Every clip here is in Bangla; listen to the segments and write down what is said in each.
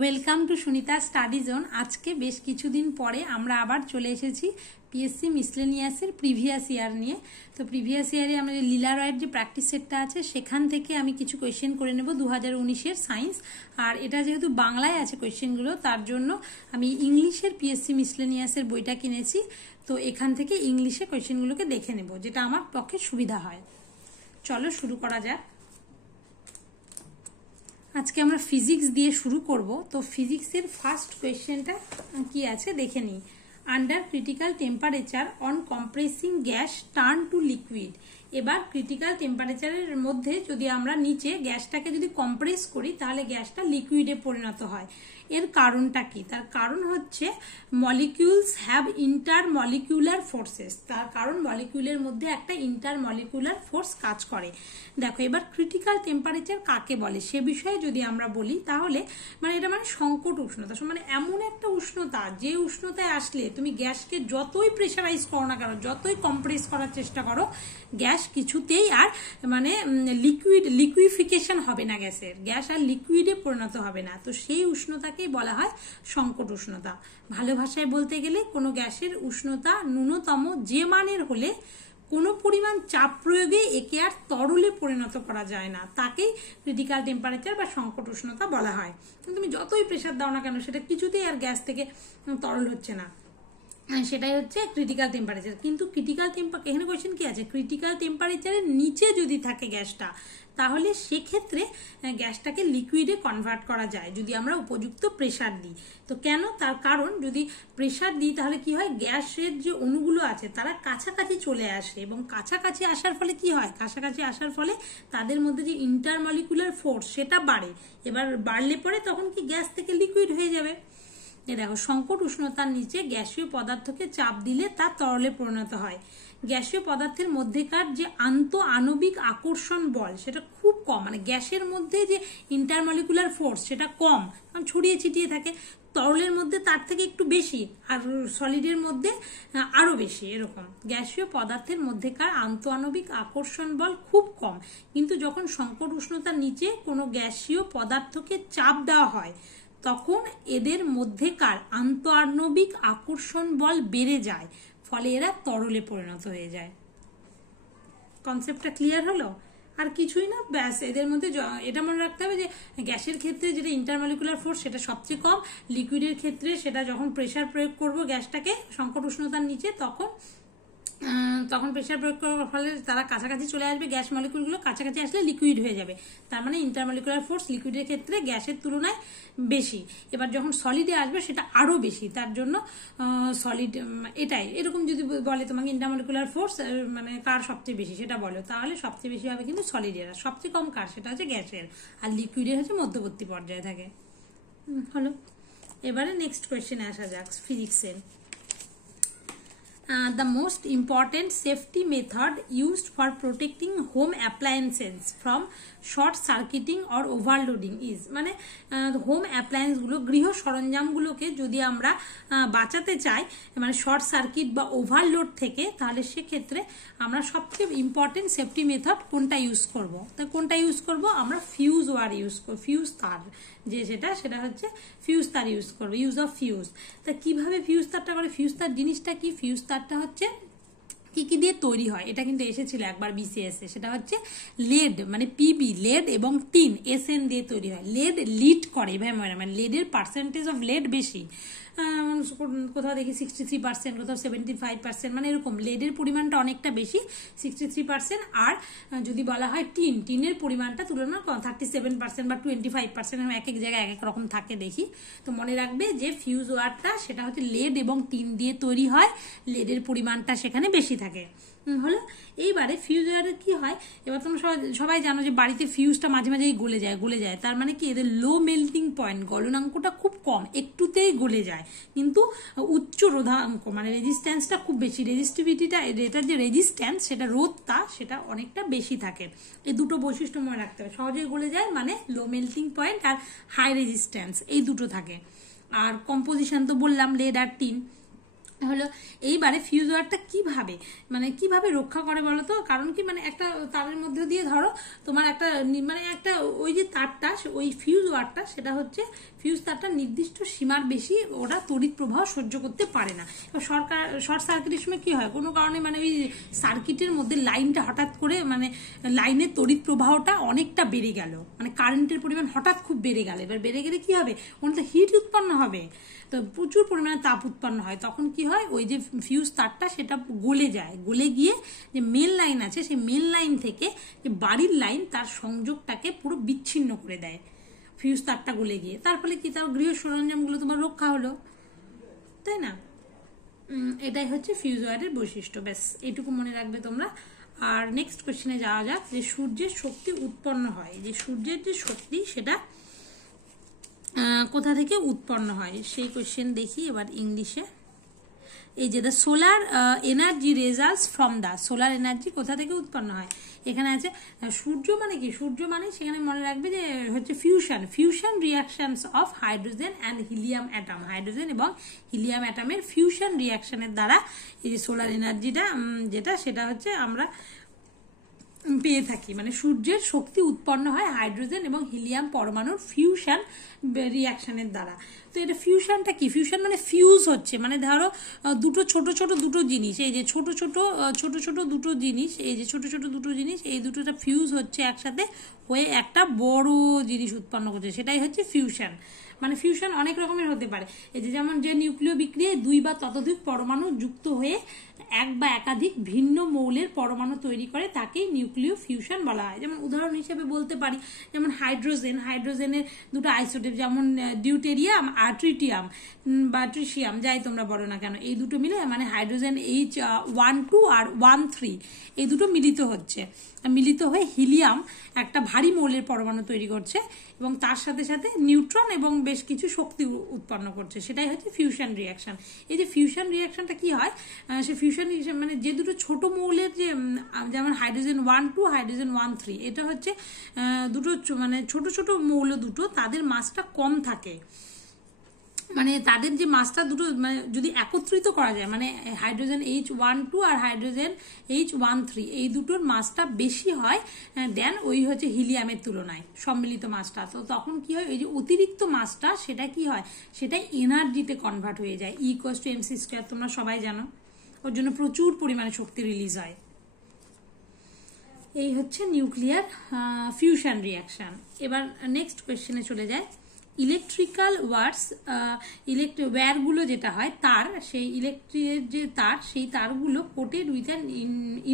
Welcome to Sunita study zone. আজকে বেশ কিছুদিন পরে আমরা আবার চলে এসেছি পিএসসি মিসলেনিয়াসের প্রিভিয়াস ইয়ার নিয়ে। তো প্রিভিয়াস ইয়ারে আমাদের লীলা রয়ের যে প্র্যাকটিস সেটটা আছে সেখান থেকে আমি কিছু কোয়েশ্চেন করে নেব 2019-এর সায়েন্স। আর এটা যেহেতু বাংলায় আছে কোয়েশ্চেনগুলো, তার জন্য আমি ইংলিশের পিএসসি মিসলেনিয়াসের বইটা কিনেছি। তো এখান থেকে ইংলিশে কোয়েশ্চেনগুলোকে দেখে নেব, যেটা আমার পক্ষে সুবিধা হয়। চলো শুরু করা যাক। আজকে আমরা ফিজিক্স দিয়ে শুরু করব। তো ফিজিক্সের ফার্স্ট কোয়েশ্চেনটা কি আছে দেখে নিই। Under critical temperature on compressing gas turn to liquid. এবার ক্রিটিক্যাল টেম্পারেচারের মধ্যে যদি আমরা নিচে গ্যাসটাকে যদি কম্প্রেস করি তাহলে গ্যাসটা লিকুইডে পরিণত হয়। এর কারণটা কি? তার কারণ হচ্ছে মলিকিউলস হ্যাভ ইন্টারমলিকুলার ফোর্সেস। তার কারণ মলিকিউলের মধ্যে একটা ইন্টারমলিকুলার ফোর্স কাজ করে। দেখো, এবার ক্রিটিক্যাল টেম্পারেচার কাকে বলে সে বিষয়ে যদি আমরা বলি তাহলে এটা সংকট উষ্ণতা, মানে এমন একটা উষ্ণতা যে উষ্ণতায় আসলে তুমি গ্যাসকে যতই প্রেসারাইজ করো না কেন, যতই কম্প্রেস করার চেষ্টা করো, গ্যাস কিছুতেই আর লিকুইফিকেশন হবে না, গ্যাস আর লিকুইডে পরিণত হবে না। তো সেই উষ্ণতাকেই বলা হয় সংকট উষ্ণতা। ভালো ভাষায় বলতে গেলে কোনো গ্যাসের উষ্ণতা ন্যূনতম যে মানের হলে কোনো পরিমাণ চাপ প্রয়োগে একে আর তরলে পরিণত করা যায় না, তাকেই ক্রিটিক্যাল টেম্পারেচার বা সংকট উষ্ণতা বলা হয়। তুমি যতই প্রেসার দাও না কেন সেটা কিছুতেই আর গ্যাস থেকে তরল হচ্ছে না, সেটাই হচ্ছে ক্রিটিক্যাল টেম্পারেচার। কিন্তু এখানে কোয়েশ্চেন কি আছে, ক্রিটিক্যাল টেম্পারেচারের নিচে যদি থাকে গ্যাসটা তাহলে সেক্ষেত্রে গ্যাসটাকে লিকুইডে কনভার্ট করা যায় যদি আমরা উপযুক্ত প্রেসার দিই। তো কেন? তার কারণ যদি প্রেসার দিই তাহলে কি হয়, গ্যাসের যে অণুগুলো আছে তারা কাছাকাছি চলে আসে, এবং কাছাকাছি আসার ফলে কি হয়, কাছাকাছি আসার ফলে তাদের মধ্যে যে ইন্টারমলিকুলার ফোর্স সেটা বাড়ে। এবার বাড়লে পরে তখন কি গ্যাস থেকে লিকুইড হয়ে যাবে। দেখো, সংকট উষ্ণতার নিচে গ্যাসীয় পদার্থকে চাপ দিলে তা তরলে পরিণত হয়। গ্যাসীয় পদার্থের মধ্যেকার যে আন্তঃআণবিক আকর্ষণ বল সেটা খুব কম, গ্যাসের মধ্যে যে ইন্টারমলিকুলার ফোর্স সেটা কম, কারণ ছড়িয়ে ছিটিয়ে থাকে। তরলের মধ্যে তার থেকে একটু বেশি, আর সলিডের মধ্যে আরো বেশি। এরকম গ্যাসীয় পদার্থের মধ্যেকার আন্তঃআণবিক আকর্ষণ বল খুব কম, কিন্তু যখন সংকট উষ্ণতার নিচে কোনো গ্যাসীয় পদার্থকে চাপ দেওয়া হয় তখন এদের মধ্যেকার আন্তঃআণবিক আকর্ষণ বল বেড়ে যায়, ফলে এরা তরলে পরিণত হয়ে যায়। কনসেপ্টটা ক্লিয়ার হলো? আর কিছুই না, ব্যাস। এদের মধ্যে এটা মনে রাখতে হবে যে গ্যাসের ক্ষেত্রে যেটা ইন্টারমলিকুলার ফোর্স সেটা সবচেয়ে কম, লিকুইডের ক্ষেত্রে সেটা যখন প্রেসার প্রয়োগ করব গ্যাসটাকে সংকট উষ্ণতার নিচে তখন প্রেসার প্রয়োগ করার ফলে তারা কাছাকাছি চলে আসবে, গ্যাস মলিকুলগুলো কাছাকাছি আসলে লিকুইড হয়ে যাবে। তার মানে ইন্টারমলিকুলার ফোর্স লিকুইডের ক্ষেত্রে গ্যাসের তুলনায় বেশি। এবার যখন সলিডে আসবে সেটা আরো বেশি, তার জন্য সলিড এটাই। এরকম যদি বলে তোমাকে ইন্টারমলিকুলার ফোর্স কার সবচেয়ে বেশি সেটা বলো, তাহলে সবচেয়ে বেশি হবে কিন্তু সলিডের, আর সবচেয়ে কম কার সেটা হচ্ছে গ্যাসের, আর লিকুইডের হচ্ছে মধ্যবর্তী পর্যায়ে থাকে। হলো, এবারে নেক্সট কোয়েশ্চেনে আসা যাক ফিজিক্সের। The most important safety method used for protecting home appliances from short circuiting or overloading is, home appliance গুলো, গৃহ সরঞ্জামগুলোকে যদি আমরা বাঁচাতে চাই শর্ট সার্কিট বা ওভারলোড থেকে, তাহলে সেক্ষেত্রে আমরা সবচেয়ে ইম্পর্টেন্ট সেফটি মেথড কোনটা ইউজ করব? তা কোনটা ইউজ করব? আমরা ফিউজ ওয়্যার ইউজ করব, ফিউজ তার যে সেটা হচ্ছে ফিউজ তার ইউজ করবো, ইউজ অফ ফিউজ। তা কিভাবে ফিউজ তারটা করে? ফিউজ তার জিনিসটা কি? ফিউজ তারটা হচ্ছে কি দিয়ে তৈরি হয়, এটা কিন্তু এসেছিল একবার বিসিএস এ। সেটা হচ্ছে লেড, পিবি, লেড এবং টিন, এসএন দিয়ে তৈরি হয়। লেড লিড করে, লেডের পার্সেন্টেজ অফ লেড বেশি, কোথাও দেখি 63%, কোথাও 75%, এরকম লেডের পরিমাণটা অনেকটা বেশি, 63%। আর যদি বলা হয় টিনের পরিমাণটা তুলনা 37% বা 25%, এক এক জায়গায় এক এক রকম থাকে দেখি। তো মনে রাখবে যে ফিউজ ওয়্যারটা সেটা হচ্ছে লেড এবং টিন দিয়ে তৈরি হয়, লেডের পরিমাণটা সেখানে বেশি থাকে। হলো, এইবারে ফিউজ ওয়্যারের কি হয়, এবার তোমরা সবাই জানো যে বাড়িতে ফিউজটা মাঝে মাঝেই গলে যায়। তার মানে কি, এদের লো মেল্টিং পয়েন্ট, গলনাঙ্কটা খুব কম, একটুতেই গলে যায়, কিন্তু উচ্চ রোধাঙ্ক রেজিস্ট্যান্সটা খুব বেশি, রেজিস্টিভিটিটা, এটার যে রেজিস্ট্যান্স সেটা রোধটা সেটা অনেকটা বেশি থাকে। এই দুটো বৈশিষ্ট্য মনে রাখতে হবে, সহজেই গলে যায় লো মেল্টিং পয়েন্ট আর হাই রেজিস্ট্যান্স, এই দুটো থাকে। আর কম্পোজিশন তো বললাম লেড আর টিন। হলো এইবারে ফিউজ ওয়্যারটা কিভাবে মানে কিভাবে রক্ষা করে বলো তো, কারণ কি মানে একটা তারের মধ্যে দিয়ে ধরো তোমার একটা মানে একটা ওই যে তারটা ওই ফিউজ ওয়্যারটা সেটা হচ্ছে ফিউজ তারটা নির্দিষ্ট সীমার বেশি ওরা তড়িৎ প্রবাহ সহ্য করতে পারে না। শর্ট সার্কিটের সময় কি হয়, কোনো কারণে মানে ওই সার্কিটের মধ্যে লাইনটা হঠাৎ করে মানে লাইনের তড়িৎ প্রবাহটা অনেকটা বেড়ে গেল, মানে কারেন্টের পরিমাণ হঠাৎ খুব বেড়ে গেল, এবার বেড়ে গেলে কি হবে, ওখানে তো হিট উৎপন্ন হবে, তো প্রচুর পরিমাণে তাপ উৎপন্ন হয়, তখন কি হয় ওই যে ফিউজ তারটা সেটা গলে যায়, গলে গিয়ে যে মেন লাইন আছে সেই মেন লাইন থেকে যে বাড়ির লাইন তার সংযোগটাকে পুরো বিচ্ছিন্ন করে দেয় ফিউজ তারটা গলে গিয়ে, তার ফলে কি তার গৃহ সরঞ্জামগুলো তোমার রক্ষা হলো, তাই না? এটাই হচ্ছে ফিউজ ওয়্যারের বৈশিষ্ট্য, ব্যাস এইটুকু মনে রাখবে তোমরা। আর নেক্সট কোশ্চেনে যাওয়া যাক, যে সূর্যের শক্তি উৎপন্ন হয়, যে সূর্যের যে শক্তি সেটা কোথা থেকে উৎপন্ন হয় সেই কোশ্চেন দেখি এবার ইংলিশে। এই যে the solar energy results from the, solar energy কোথা থেকে উৎপন্ন হয়, এখানে আছে সূর্য মানে কি, সূর্য মানে সেখানে মনে রাখবে যে হচ্ছে fusion reactions of hydrogen and helium atom, hydrogen এবং হিলিয়াম অ্যাটমের ফিউশন রিয়াকশনের দ্বারা এই যে সোলার এনার্জিটা যেটা সেটা হচ্ছে আমরা পেয়ে থাকি, মানে সূর্যের শক্তি উৎপন্ন হয় হাইড্রোজেন এবং হিলিয়াম পরমাণুর ফিউশন রিয়াকশনের দ্বারা। তো এটা ফিউশনটা কি, ফিউশন মানে ফিউজ হচ্ছে, মানে ধরো দুটো ছোট ছোট দুটো জিনিস, এই যে ছোট ছোট দুটো জিনিস, এই যে ছোট ছোট দুটো জিনিস, এই দুটোটা ফিউজ হচ্ছে একসাথে হয়ে একটা বড় জিনিস উৎপন্ন করছে, সেটাই হচ্ছে ফিউশন। মানে ফিউশন অনেক রকমের হতে পারে, এই যে যেমন যে নিউক্লিয় বিক্রিয়ায় দুই বা ততোধিক পরমাণু যুক্ত হয়ে এক বা একাধিক ভিন্ন মৌলের পরমাণু তৈরি করে তাকেই নিউক্লিয় ফিউশন বলা হয়। যেমন উদাহরণ হিসেবে বলতে পারি, যেমন হাইড্রোজেনের দুটো আইসোটোপ, যেমন ডিউটেরিয়াম আর ট্রিটিয়াম বা ট্রিশিয়াম, যাই তোমরা বলো না কেন, এই দুটো মিলে মানে হাইড্রোজেন H12 আর 13 এই দুটো মিলিত হয়ে হিলিয়াম একটা ভারী মৌলের পরমাণু তৈরি করছে এবং তার সাথে সাথে নিউট্রন এবং বেশ কিছু শক্তি উৎপন্ন করছে, সেটাই হচ্ছে ফিউশন রিয়াকশন। এই যে ফিউশন রিয়াকশনটা কি হয়, সে ফিউশন মানে যে দুটো ছোট মৌলের যে যেমন হাইড্রোজেন 12 হাইড্রোজেন 13, এটা হচ্ছে দুটো মানে ছোট ছোট মৌল দুটো, তাদের মাসটা কম থাকে, মানে তাদের যে মাসটা দুটো মানে যদি একত্রিত করা যায়, মানে হাইড্রোজেন H12 আর হাইড্রোজেন H13 এই দুটোর মাসটা বেশি হয় দেন ওই হচ্ছে হিলিয়ামের তুলনায় সম্মিলিত মাসটা, তো তখন কি হয় ওই যে অতিরিক্ত মাসটা সেটা কি হয়, সেটা এনার্জিতে কনভার্ট হয়ে যায়, E=mc², তোমরা সবাই জানো, ওর জন্য প্রচুর পরিমাণে শক্তি রিলিজ হয়। এই হচ্ছে নিউক্লিয়ার ফিউশন রিয়াকশন। এবার নেক্সট কোয়েশ্চেনে চলে যায়, ইলেকট্রিক্যাল ওয়্যারগুলো যেটা হয় তার, সেই ইলেকট্রিকের যে তার, সেই তারগুলো coated with an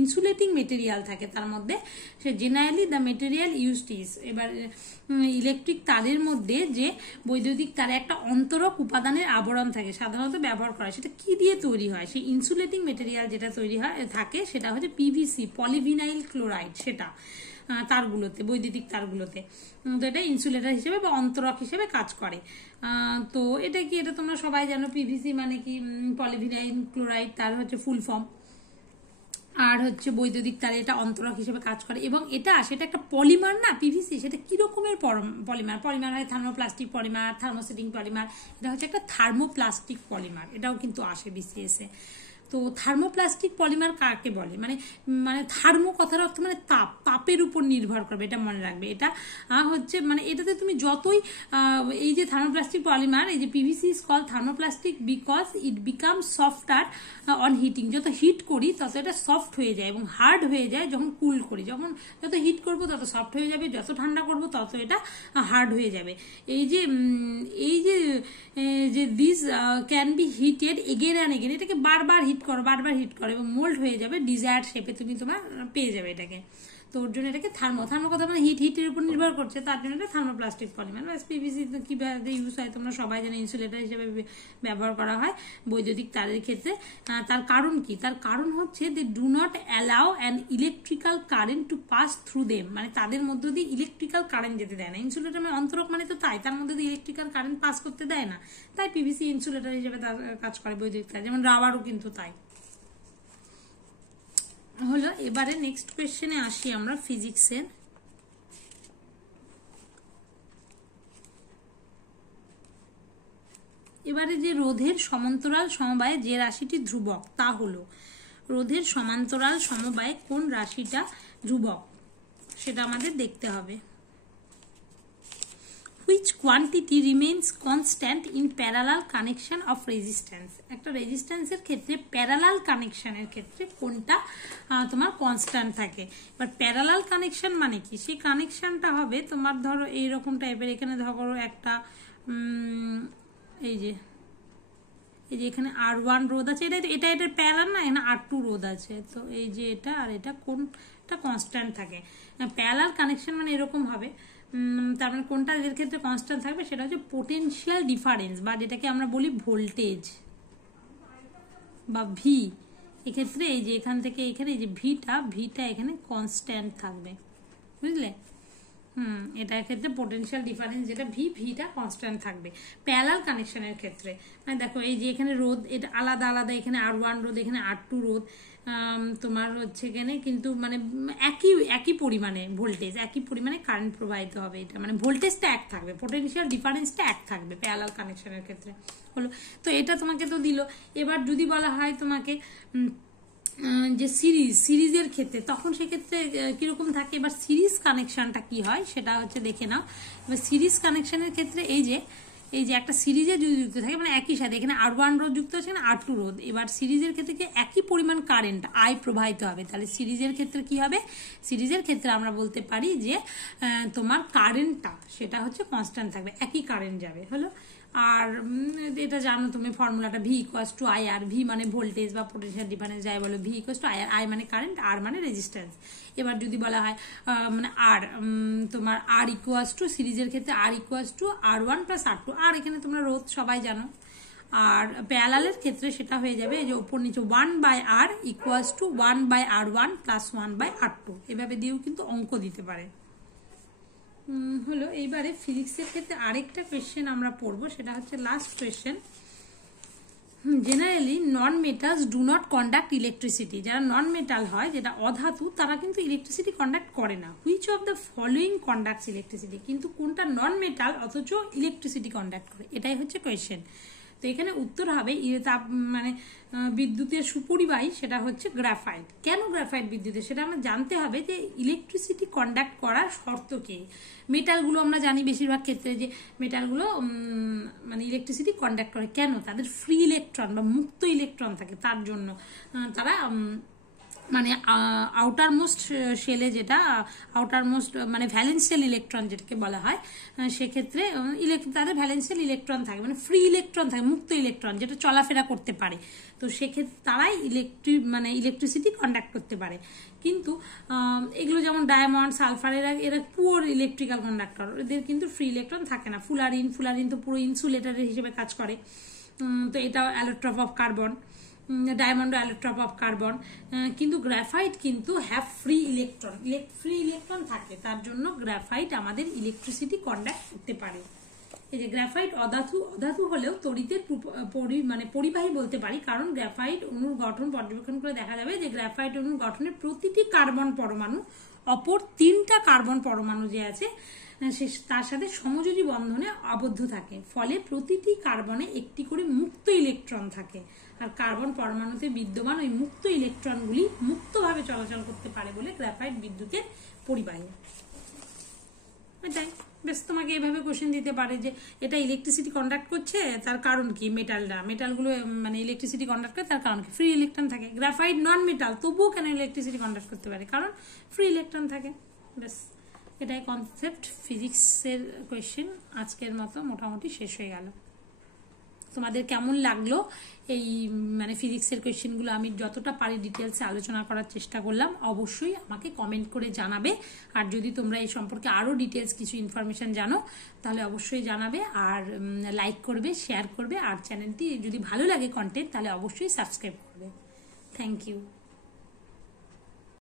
insulating material থাকে তার মধ্যে, সে generally the material used is. এবার ইলেকট্রিক তারের মধ্যে যে বৈদ্যুতিক তারে একটা অন্তরক উপাদানের আবরণ থাকে সাধারণত ব্যবহার করা, সেটা কি দিয়ে তৈরি হয়, সেই ইনসুলেটিং মেটেরিয়াল যেটা তৈরি হয় থাকে সেটা হচ্ছে পিভিসি, পলিভিনাইল ক্লোরাইড, সেটা তারগুলোতে, বৈদ্যুতিক তারগুলোতে, তো এটা ইনসুলেটর হিসেবে বা অন্তরক হিসেবে কাজ করে। তো এটা কি, এটা তোমরা সবাই জানো, পিভিসি মানে কি পলিভিনাইল ক্লোরাইড, তার হচ্ছে ফুল ফর্ম, আর হচ্ছে বৈদ্যুতিক তারে এটা অন্তরক হিসেবে কাজ করে, এবং এটা সেটা একটা পলিমার না, পিভিসি সেটা কি রকমের পলিমার হয়, থার্মোপ্লাস্টিক পলিমার, থার্মোসেটিং পলিমার, এটা হচ্ছে একটা থার্মোপ্লাস্টিক পলিমার, এটাও কিন্তু আসে বিসিএস এ। তো থার্মোপ্লাস্টিক পলিমার কাকে বলে, মানে থার্মো কথার অর্থ মানে তাপের উপর নির্ভর করবে, এটা মনে রাখবে। এটা হচ্ছে মানে এটাতে তুমি যতই এই যে থার্মোপ্লাস্টিক পলিমার, এই যে PVC is called thermoplastic because it become softer on heating, যত হিট করি তত এটা সফট হয়ে যায় এবং হার্ড হয়ে যায় যখন কুল করি, যত হিট করবো তত সফট হয়ে যাবে, যত ঠান্ডা করবো তত এটা হার্ড হয়ে যাবে। এই যে this can be heated again and again, এটাকে বারবার হিট করো এবং মোল্ড হয়ে যাবে, ডিজায়ার্ড শেপে তুমি তোমার পেয়ে যাবে এটাকে। তো ওর জন্য এটাকে থার্মো কথা মানে হিটের উপর নির্ভর করছে, তার জন্য এটা থার্মোপ্লাস্টিক পলিমার। পিভিসি কিভাবে ইউজ হয় তোমরা সবাই জানো, ইনসুলেটর হিসেবে ব্যবহার করা হয় বৈদ্যুতিক তারের ক্ষেত্রে। তার কারণ কি, তার কারণ হচ্ছে they do not allow an electrical current to pass through them, মানে তাদের মধ্য দিয়ে ইলেকট্রিক্যাল কারেন্ট যেতে দেয় না। ইনসুলেটর মানে অন্তরক মানে তো তাই, তার মধ্যে দিয়ে ইলেকট্রিক্যাল কারেন্ট পাস করতে দেয় না, তাই পিভিসি ইনসুলেটর হিসেবে কাজ করে বৈদ্যুতিক তার, যেমন রাবারও কিন্তু তাই হলো। এবারে নেক্সট কোয়েশ্চেনে আসি আমরা ফিজিক্সের। এবারে যে রোধের সমান্তরাল সমবায়ে যে রাশিটি ধ্রুবক তা হলো, রোধের সমান্তরাল সমবায়ে কোন রাশিটা ধ্রুবক সেটা আমাদের দেখতে হবে। Which quantity remains constant in parallel connection of resistance? একটা রেজিস্ট্যান্সের ক্ষেত্রে প্যারালাল কানেকশনের ক্ষেত্রে কোনটা তোমার কনস্ট্যান্ট থাকে। এবার প্যারালাল কানেকশন মানে কি, সেই কানেকশনটা হবে তোমার ধরো এইরকম টাইপের, এখানে ধরো একটা এই যে এখানে R1 রোধ আছে, এটা প্যারালাল না, এখানে R2 রোধ আছে, তো এই যে এটা আর এটা কোনটা কনস্ট্যান্ট থাকে। প্যারালাল কানেকশন মানে এরকম হবে, তার মানে কোনটা এদের ক্ষেত্রে কনস্ট্যান্ট থাকবে সেটা হচ্ছে পোটেনশিয়াল ডিফারেন্স, বা যেটাকে আমরা বলি ভোল্টেজ বা ভি। এক্ষেত্রে এই যে এখান থেকে এখানে এই যে ভিটা এখানে কনস্ট্যান্ট থাকবে, বুঝলে? এটার ক্ষেত্রে পোটেনশিয়াল ডিফারেন্স যেটা ভিটা কনস্ট্যান্ট থাকবে প্যারালাল কানেকশনের ক্ষেত্রে। মানে দেখো এই যে এখানে রোধ এটা আলাদা আলাদা, এখানে R1 রোধ, এখানে R2 রোধ, তোমার হচ্ছে এখানে কিন্তু মানে একই পরিমাণে ভোল্টেজ, একই পরিমাণে কারেন্ট প্রবাহিত হবে, এটা মানে ভোল্টেজটা এক থাকবে, পোটেনশিয়াল ডিফারেন্সটা এক থাকবে প্যারালাল কানেকশনের ক্ষেত্রে। হলো, তো এটা তোমাকে তো দিল। এবার যদি বলা হয় তোমাকে যে সিরিজের ক্ষেত্রে, তখন সেক্ষেত্রে কিরকম থাকে। এবার সিরিজ কানেকশনটা কি হয় সেটা হচ্ছে দেখে নাও। এবার সিরিজ কানেকশনের ক্ষেত্রে এই যে একটা সিরিজে যদি যুক্ত থাকে, মানে একই সাথে এখানে R1 রোধ যুক্ত আছে, এখানে R2 রোধ। এবার সিরিজের ক্ষেত্রে কি একই পরিমাণ কারেন্ট I প্রবাহিত হবে, তাহলে সিরিজের ক্ষেত্রে কি হবে, সিরিজের ক্ষেত্রে আমরা বলতে পারি যে তোমার কারেন্টটা সেটা হচ্ছে কনস্ট্যান্ট থাকবে, একই কারেন্ট যাবে। হলো, আর এটা জানো তুমি ফর্মুলাটা V=IR, ভি মানে ভোল্টেজ বা পোটেনশিয়াল ডিফারেন্স যাই বলো, V=IR, I মানে কারেন্ট, R মানে রেজিস্ট্যান্স। এবার যদি বলা হয় মানে R, তোমার R= সিরিজের ক্ষেত্রে R=R1 + R2, আর এখানে তোমরা রোধ সবাই জানো। আর প্যারালালের ক্ষেত্রে সেটা হয়ে যাবে এই যে উপর নিচে 1/R = 1/R1 + 1/R2, এভাবে দিয়েও কিন্তু অঙ্ক দিতে পারে। হলো, এইবারে ফিজিক্সের ক্ষেত্রে আরেকটা কোয়েশ্চেন আমরা পড়বো, সেটা হচ্ছে last question. Generally non metals do not conduct electricity, যারা নন মেটাল হয়, যেটা অধাতু, তারা কিন্তু ইলেকট্রিসিটি কন্ডাক্ট করে না। Which of the following conducts electricity, কিন্তু কোনটা নন মেটাল অথচ ইলেকট্রিসিটি কন্ডাক্ট করে, এটাই হচ্ছে কোয়েশ্চেন। তো এখানে উত্তর হবে মানে বিদ্যুতের সুপরিবাহী, সেটা হচ্ছে গ্রাফাইট। কেন গ্রাফাইট বিদ্যুতের, সেটা আমরা জানতে হবে যে ইলেকট্রিসিটি কন্ডাক্ট করার শর্ত কি। মেটালগুলো আমরা জানি বেশিরভাগ ক্ষেত্রে যে মেটালগুলো মানে ইলেকট্রিসিটি কন্ডাক্ট করে, কেন, তাদের ফ্রি ইলেকট্রন বা মুক্ত ইলেকট্রন থাকে, তার জন্য তারা মানে আউটার মোস্ট শেলে, যেটা আউটার মোস্ট মানে ভ্যালেন্সিয়াল ইলেকট্রন যেটাকে বলা হয়, সেক্ষেত্রে তাদের ভ্যালেন্সিয়াল ইলেকট্রন থাকে, মানে ফ্রি ইলেকট্রন থাকে, মুক্ত ইলেকট্রন যেটা চলাফেরা করতে পারে, তো সেক্ষেত্রে তারাই ইলেকট্রিসিটি কন্ডাক্ট করতে পারে। কিন্তু এগুলো যেমন ডায়মন্ড, সালফার, এরা পুওর ইলেকট্রিক্যাল কন্ডাক্টর, এদের কিন্তু ফ্রি ইলেকট্রন থাকে না। ফুলারিন তো পুরো ইনসুলেটরের হিসেবে কাজ করে, তো এটা allotrope of carbon, diamond allotrope of carbon, কিন্তু গ্রাফাইট কিন্তু হ্যাভ ফ্রি ইলেকট্রন থাকে, তার জন্য গ্রাফাইট আমাদের ইলেকট্রিসিটি কন্ডাক্ট করতে পারে। এই যে গ্রাফাইট অধাতু হলেও তড়িতের মানে পরিবাহী বলতে পারি, কারণ গ্রাফাইট অণুর গঠন পর্যবেক্ষণ করে দেখা যাবে যে গ্রাফাইট অণুর গঠনে প্রতিটি কার্বন পরমাণু অপর 3টা কার্বন পরমাণু যে আছে তার সাথে সমযোজী বন্ধনে আবদ্ধ থাকে, ফলে প্রতিটি কার্বনে একটি করে মুক্ত ইলেকট্রন থাকে, আর কার্বন পরমাণুতে বিদ্যমান ওই মুক্ত ইলেকট্রনগুলি মুক্তভাবে চলাচল করতে পারে বলে গ্রাফাইট বিদ্যুতের পরিবাহী। এটাই বেশ, তোমাকে এভাবে কোশ্চেন দিতে পারে যে এটা ইলেকট্রিসিটি কন্ডাক্ট করছে, তার কারণ কি, মেটালগুলো মানে ইলেকট্রিসিটি কন্ডাক্ট করে, তার কারণ কি, ফ্রি ইলেকট্রন থাকে। গ্রাফাইট নন মেটাল, তবুও কেন ইলেকট্রিসিটি কন্ডাক্ট করতে পারে, কারণ ফ্রি ইলেকট্রন থাকে। বেশ, এটাই কনসেপ্ট ফিজিক্সের কোয়েশ্চেন আজকের মতো মোটামুটি শেষ হয়ে গেল। তোমাদের কেমন লাগলো এই মানে ফিজিক্সের কোয়েশ্চেনগুলো, আমি যতটা পারি ডিটেলসে আলোচনা করার চেষ্টা করলাম, অবশ্যই আমাকে কমেন্ট করে জানাবে। আর যদি তোমরা এই সম্পর্কে আরও ডিটেলস কিছু ইনফরমেশন জানো তাহলে অবশ্যই জানাবে, আর লাইক করবে, শেয়ার করবে, আর চ্যানেলটি যদি ভালো লাগে কন্টেন্ট তাহলে অবশ্যই সাবস্ক্রাইব করবে। Thank you.